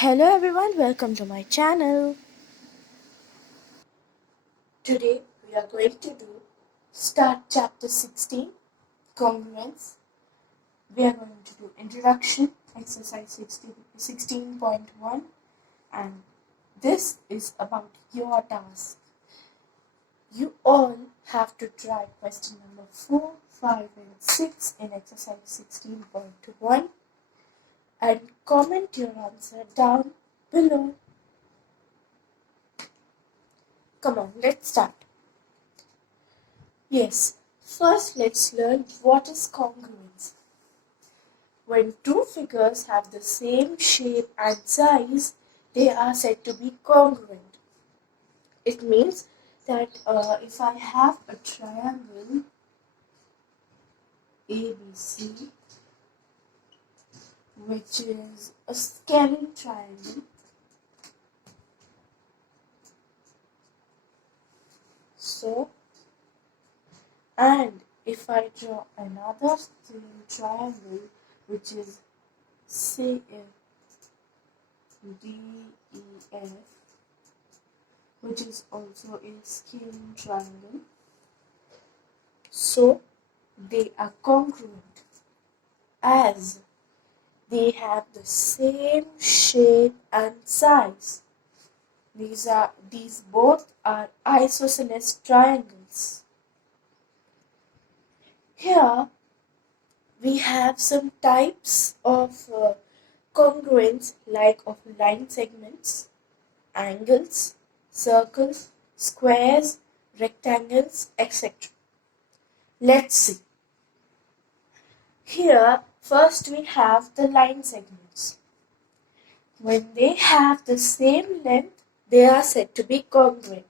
Hello everyone, welcome to my channel. Today we are going to start chapter 16, congruence. We are going to do introduction, exercise 16.1, and this is about your task. You all have to try question number 4, 5 and 6 in exercise 16.1 and comment your answer down below. Come on, let's start. Yes, first let's learn what is congruence. When two figures have the same shape and size, they are said to be congruent. It means that if I have a triangle ABC, which is a scaling triangle, and if I draw another same triangle, which is CFDEF, which is also a scaling triangle, so they are congruent as they have the same shape and size. These both are isosceles triangles. Here we have some types of congruence like of line segments, angles, circles, squares, rectangles, etc. Let's see. Here first we have the line segments. When they have the same length, they are said to be congruent.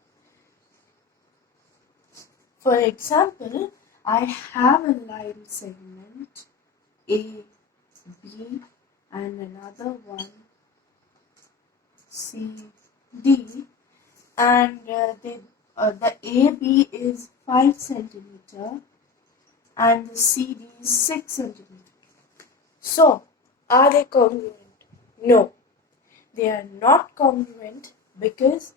For example, I have a line segment A, B and another one C, D, and the AB is 5 centimeter and the CD is 6 centimeter. So, are they congruent? No, they are not congruent because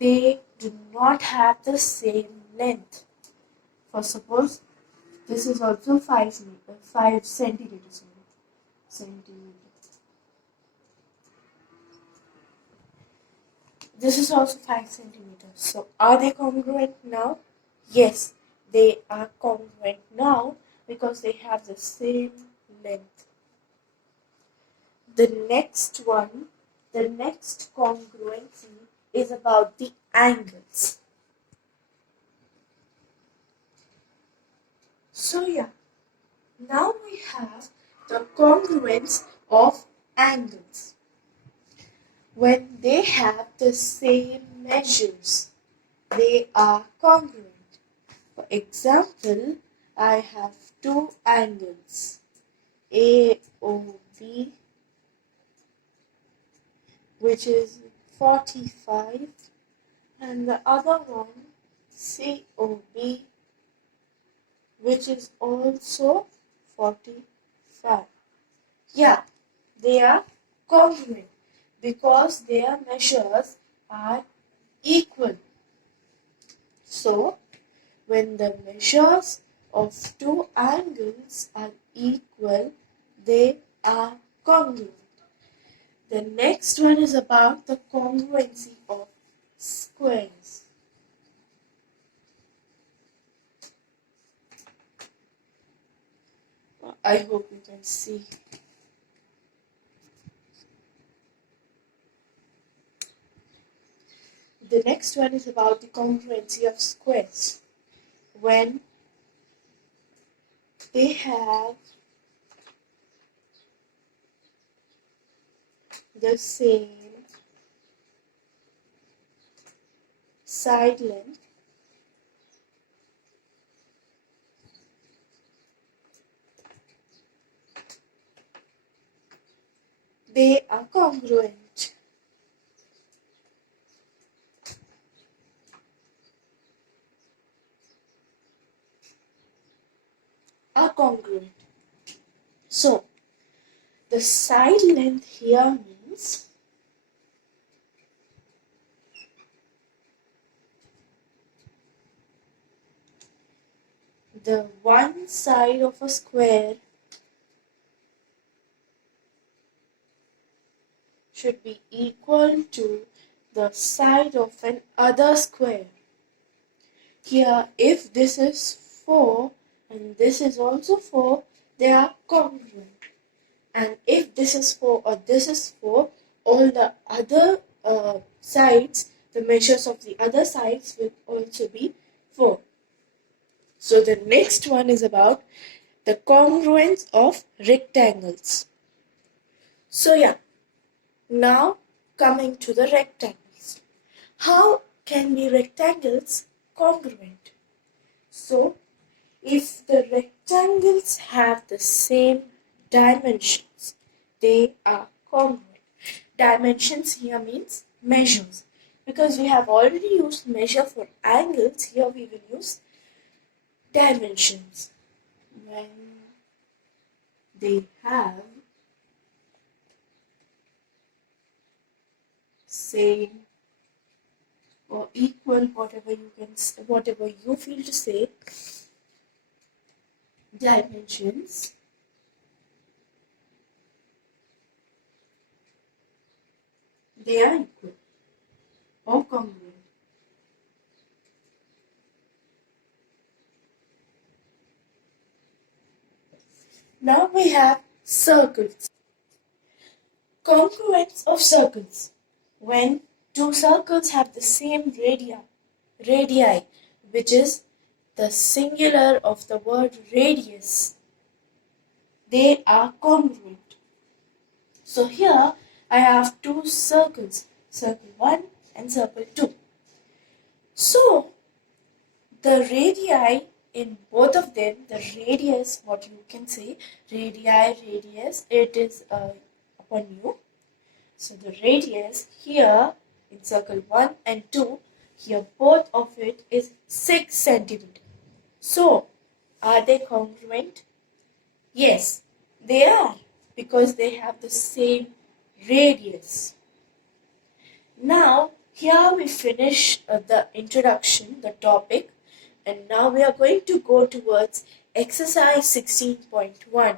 they do not have the same length. For suppose this is also 5 centimeters. This is also 5 centimeters. So are they congruent now? Yes, they are congruent now because they have the same length. The next congruency is about the angles. So yeah, now we have the congruence of angles. When they have the same measures, they are congruent. For example, I have two angles, AOB, which is 45, and the other one, COB, which is also 45. Yeah, they are congruent because their measures are equal. So, when the measures of two angles are equal, they are congruent. The next one is about the congruency of squares. I hope you can see. The next one is about the congruency of squares. When they have the same side length, they are congruent. So, the side length here means the one side of a square should be equal to the side of an other square. Here, if this is 4 and this is also 4, they are congruent. And if this is 4 or this is 4, all the other sides, the measures of the other sides will also be 4. So the next one is about the congruence of rectangles. So yeah, now coming to the rectangles. How can be rectangles congruent? So if the rectangles have the same dimensions, they are congruent. Dimensions here means measures. Because we have already used measure for angles, here we will use dimensions. When they have same or equal, whatever you feel to say, dimensions, they are equal or congruent. Now we have circles. Congruence of circles. When two circles have the same radii, which is the singular of the word radius, they are congruent. So here I have two circles, circle 1 and circle 2. So the radii in both of them, the radius, what you can say, radius, it is upon you. So the radius here in circle 1 and 2, here both of it is 6 centimeter. So are they congruent? Yes, they are, because they have the same radius. Now here we finish the introduction, the topic, and now we are going to go towards exercise 16.1.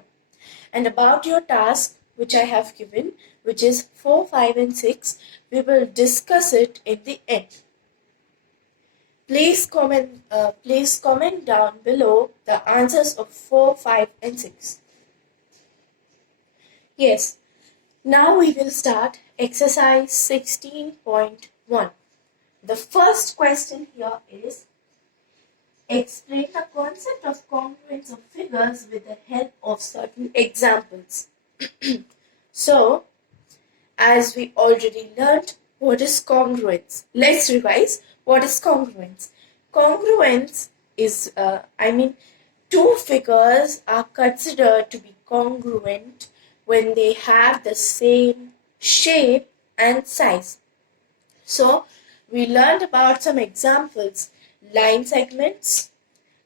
And about your task, which I have given, which is 4, 5 and 6, we will discuss it in the end. Please comment down below the answers of 4, 5 and 6. Yes, now we will start exercise 16.1. The first question here is, explain the concept of congruence of figures with the help of certain examples. So, as we already learned, what is congruence? Let's revise. What is congruence? Congruence is, two figures are considered to be congruent when they have the same shape and size. So, we learned about some examples: line segments,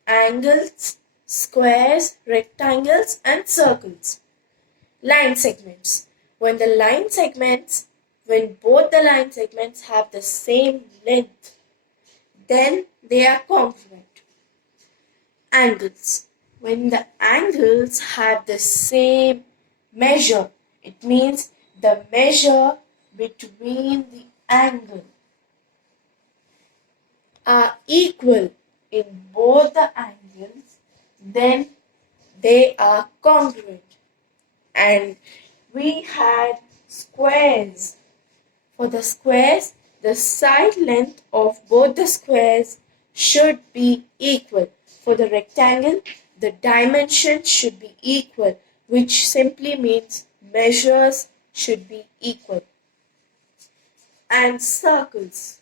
angles, squares, rectangles, and circles. Line segments. When both the line segments have the same length, then they are congruent. Angles. When the angles have the same measure, it means the measure between the angle are equal in both the angles, then they are congruent. And we had squares. For the squares, the side length of both the squares should be equal. For the rectangle, the dimensions should be equal, which simply means measures should be equal. And circles.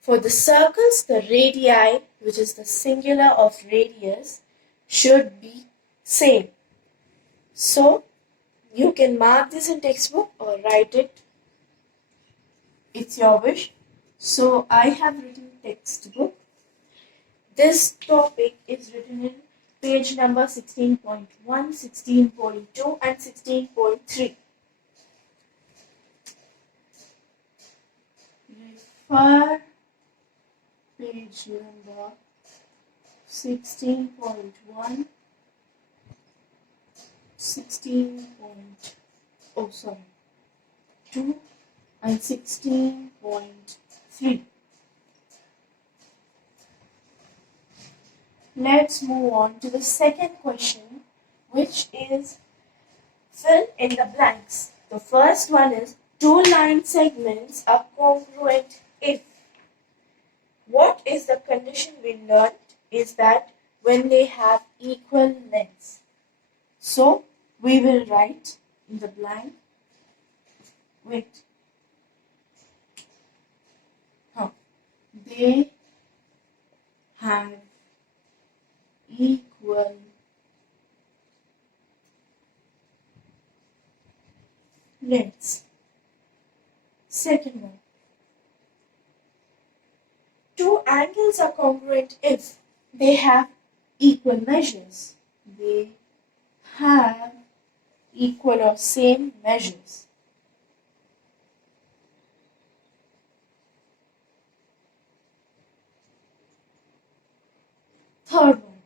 For the circles, the radii, which is the singular of radius, should be same. So, you can mark this in textbook or write it. It's your wish. So, I have written textbook. This topic is written in page number 16.1, 16.2 and 16.3. for page number 16.1, 2 and 16.3. Let's move on to the second question, which is fill in the blanks. The first one is two line segments are congruent if. What is the condition we learned is that when they have equal lengths. So we will write in the blank they have equal lengths. Second one. Two angles are congruent if they have equal measures. They have equal or same measures. Third one.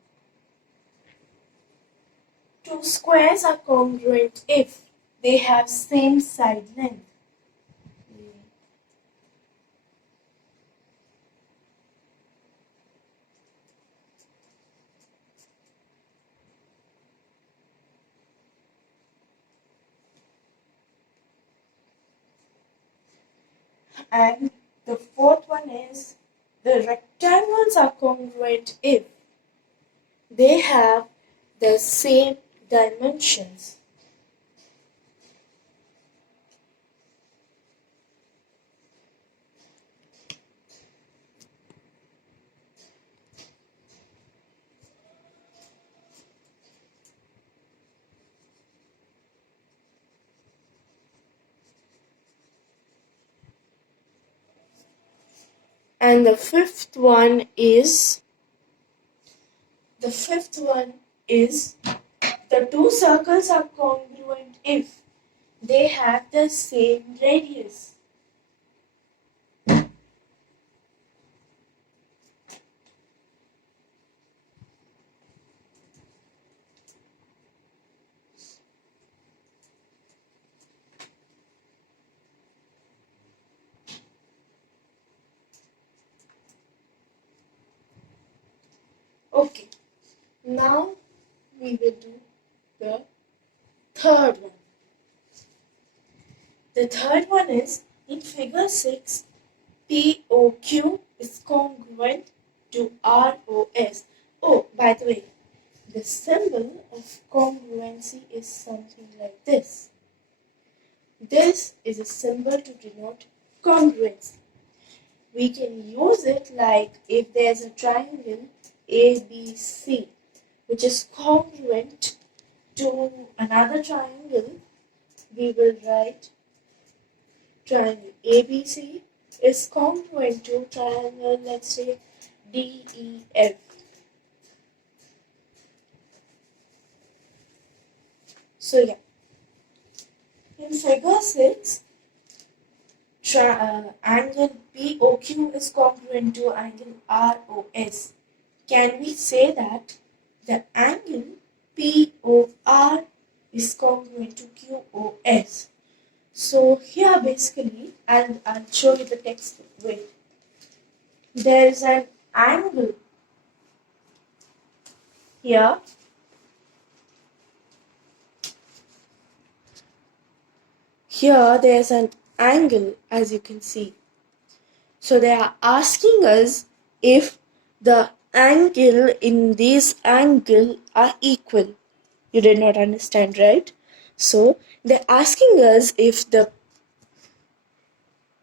Two squares are congruent if they have same side length. And the fourth one is the rectangles are congruent if they have the same dimensions. And the fifth one is the two circles are congruent if they have the same radius. Okay, now we will do the third one. The third one is in figure 6, POQ is congruent to ROS. Oh, by the way, the symbol of congruency is something like this. This is a symbol to denote congruency. We can use it like if there's a triangle ABC, which is congruent to another triangle, we will write triangle ABC is congruent to triangle, let's say, DEF. So yeah, in figure 6, angle POQ is congruent to angle ROS. Can we say that the angle POR is congruent to QOS? So here basically, and I'll show you the text. Wait. There is an angle here. Here there's an angle, as you can see. So they are asking us if the angle in this angle are equal. You did not understand, right? So they're asking us if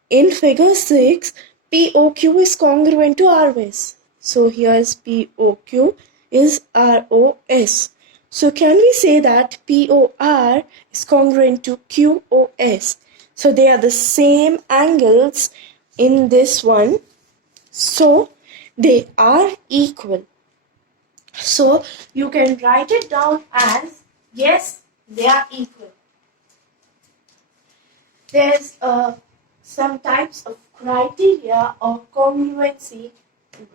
in figure 6, POQ is congruent to ROS. So here's POQ is ROS. So can we say that POR is congruent to QOS? So they are the same angles in this one. So they are equal. So you can write it down as yes, they are equal. There's some types of criteria of congruency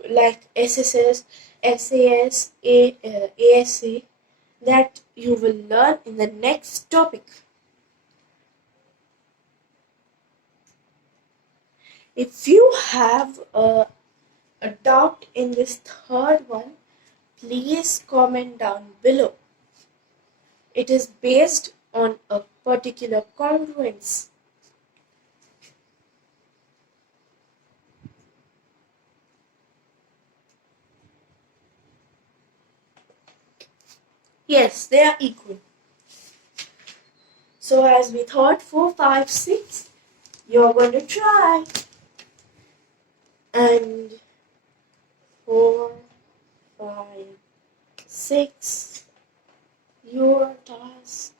like SSS, ASA that you will learn in the next topic. If you have a doubt in this third one, please comment down below. It is based on a particular congruence. Yes, they are equal. So as we thought, 4, 5, 6, you're going to try. And 4, 5, 6, your task.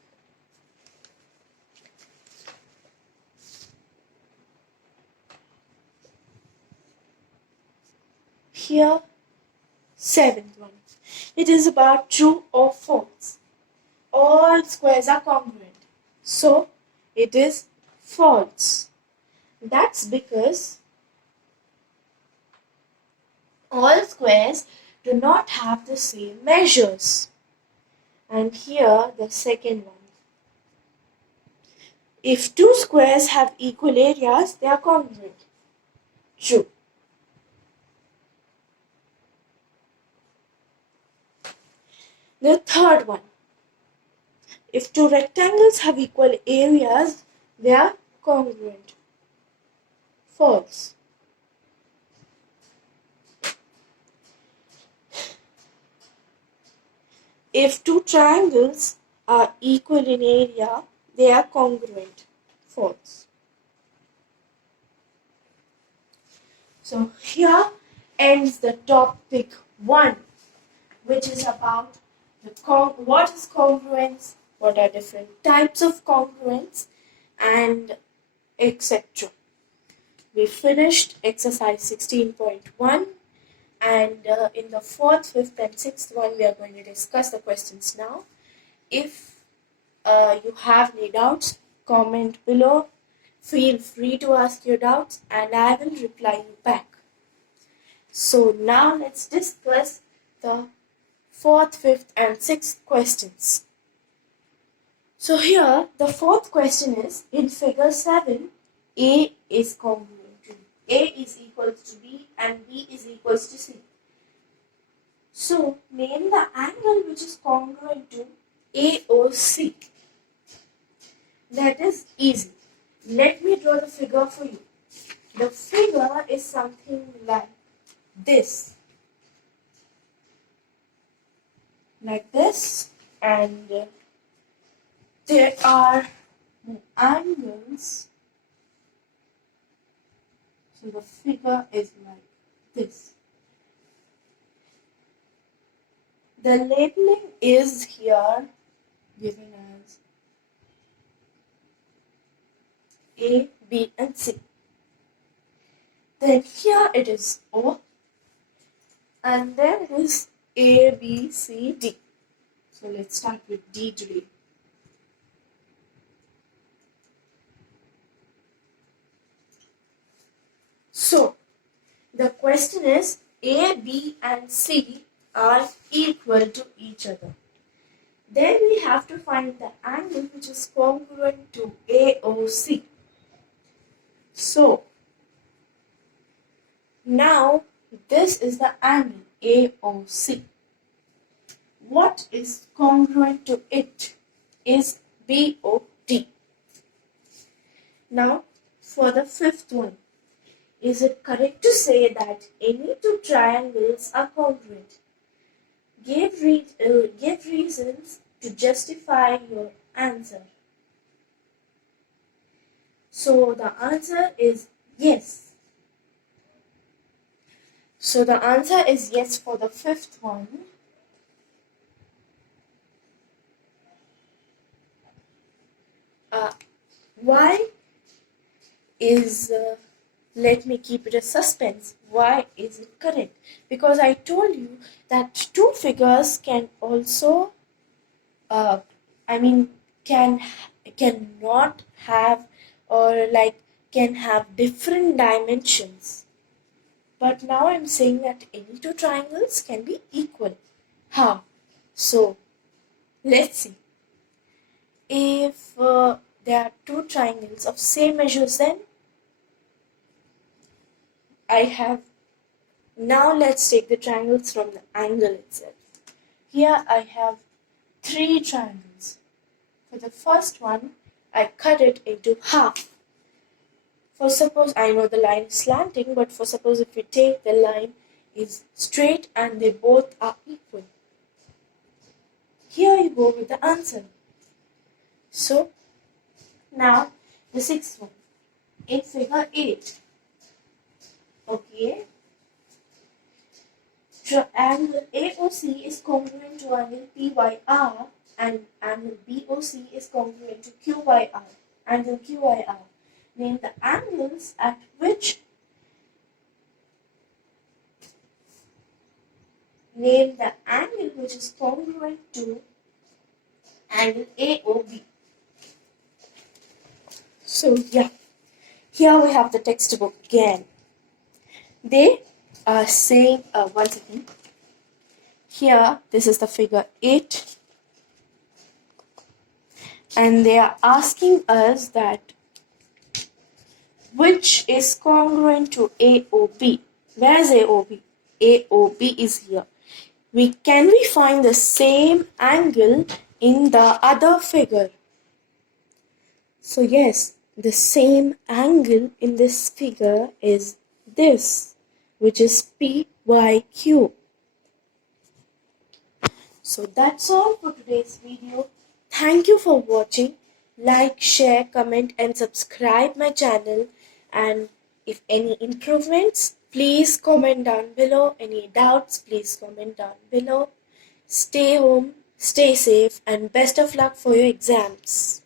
Here, 7th one. It is about true or false. All squares are congruent. So, it is false. That's because all squares do not have the same measures. And here, the second one. If two squares have equal areas, they are congruent. True. The third one. If two rectangles have equal areas, they are congruent. False. If two triangles are equal in area, they are congruent. False. So here ends the topic 1, which is about what is congruence, what are different types of congruence, and etc. We finished exercise 16.1, and in the 4th, 5th, and 6th one, we are going to discuss the questions now. If you have any doubts, comment below. Feel free to ask your doubts, and I will reply you back. So now let's discuss the 4th, 5th, and 6th questions. So here, the 4th question is, in figure 7, A is congruent to A is equals to B and B is equals to C. So, name the angle which is congruent to AOC. That is easy. Let me draw the figure for you. The figure is something like this. Like this, and there are angles. So the figure is like this. The labeling is here given as A, B, and C. Then here it is O, and then it is A, B, C, D. So let's start with D today. So the question is A, B, and C are equal to each other. Then we have to find the angle which is congruent to AOC. So now this is the angle AOC. What is congruent to it is BOD. Now for the 5th one, is it correct to say that any two triangles are congruent? Give reasons to justify your answer. So the answer is yes. So the answer is yes for the 5th one. Why is, let me keep it a suspense. Why is it correct? Because I told you that two figures can also, cannot have, or like can have different dimensions. But now I'm saying that any two triangles can be equal. How? So, let's see. If there are two triangles of same measures, then I have. Now let's take the triangles from the angle itself. Here I have three triangles. For the first one, I cut it into half. For suppose, I know the line is slanting, but for suppose if we take the line is straight and they both are equal. Here you go with the answer. So, now the sixth one. In figure 8. Okay. Triangle AOC is congruent to angle PYR and angle BOC is congruent to QYR. Angle QYR. Name the angles at which name the angle which is congruent to angle AOB. So yeah, here we have the textbook again. They are saying once again. Here, this is the figure 8, and they are asking us that which is congruent to AOB. Where is AOB? AOB is here. Can we find the same angle in the other figure? So yes, the same angle in this figure is this, which is PYQ. So that's all for today's video. Thank you for watching. Like, share, comment and subscribe my channel. And if any improvements, please comment down below. Any doubts, please comment down below. Stay home, stay safe and best of luck for your exams.